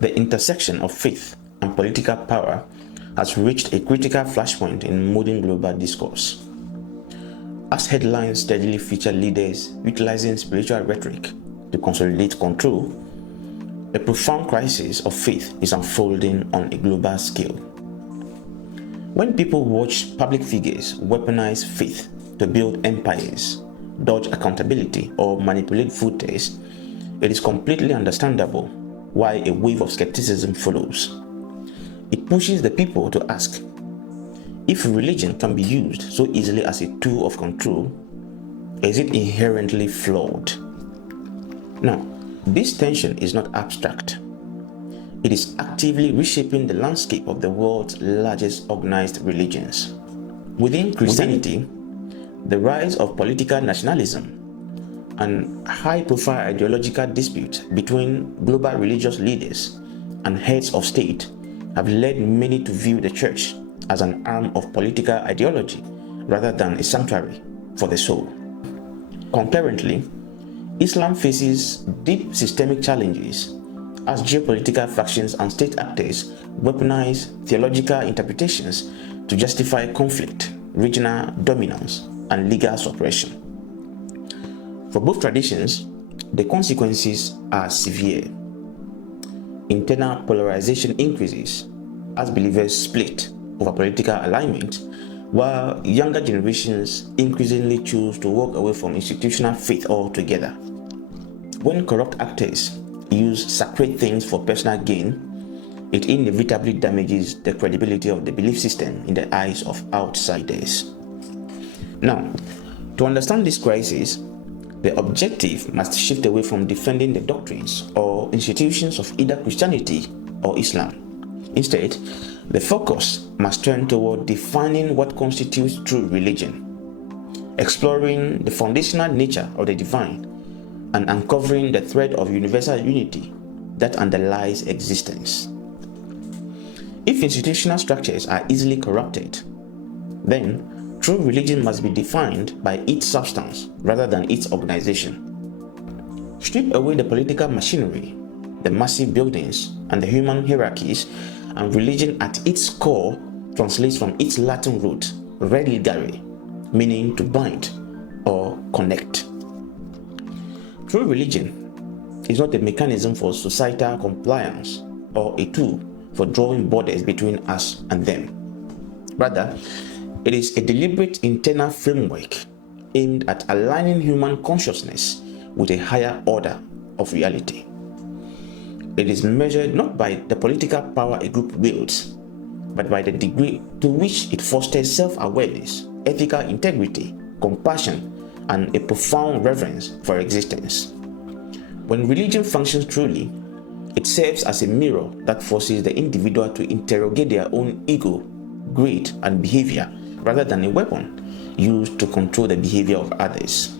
The intersection of faith and political power has reached a critical flashpoint in modern global discourse. As headlines steadily feature leaders utilizing spiritual rhetoric to consolidate control, a profound crisis of faith is unfolding on a global scale. When people watch public figures weaponize faith to build empires, dodge accountability, or manipulate voters, it is completely understandable why a wave of skepticism follows. It pushes the people to ask, if religion can be used so easily as a tool of control, is it inherently flawed? Now, this tension is not abstract. It is actively reshaping the landscape of the world's largest organized religions. Within Christianity, the rise of political nationalism and high-profile ideological disputes between global religious leaders and heads of state have led many to view the church as an arm of political ideology rather than a sanctuary for the soul. Concurrently, Islam faces deep systemic challenges as geopolitical factions and state actors weaponize theological interpretations to justify conflict, regional dominance, and legal suppression. For both traditions, the consequences are severe. Internal polarization increases as believers split over political alignment, while younger generations increasingly choose to walk away from institutional faith altogether. When corrupt actors use sacred things for personal gain, it inevitably damages the credibility of the belief system in the eyes of outsiders. Now, to understand this crisis, the objective must shift away from defending the doctrines or institutions of either Christianity or Islam. Instead, the focus must turn toward defining what constitutes true religion, exploring the foundational nature of the divine, and uncovering the thread of universal unity that underlies existence. If institutional structures are easily corrupted, then true religion must be defined by its substance rather than its organization. Strip away the political machinery, the massive buildings, and the human hierarchies, and religion at its core translates from its Latin root, religare, meaning to bind or connect. True religion is not a mechanism for societal compliance or a tool for drawing borders between us and them. Rather, it is a deliberate internal framework aimed at aligning human consciousness with a higher order of reality. It is measured not by the political power a group wields, but by the degree to which it fosters self-awareness, ethical integrity, compassion, and a profound reverence for existence. When religion functions truly, it serves as a mirror that forces the individual to interrogate their own ego, greed, and behavior rather than a weapon used to control the behavior of others.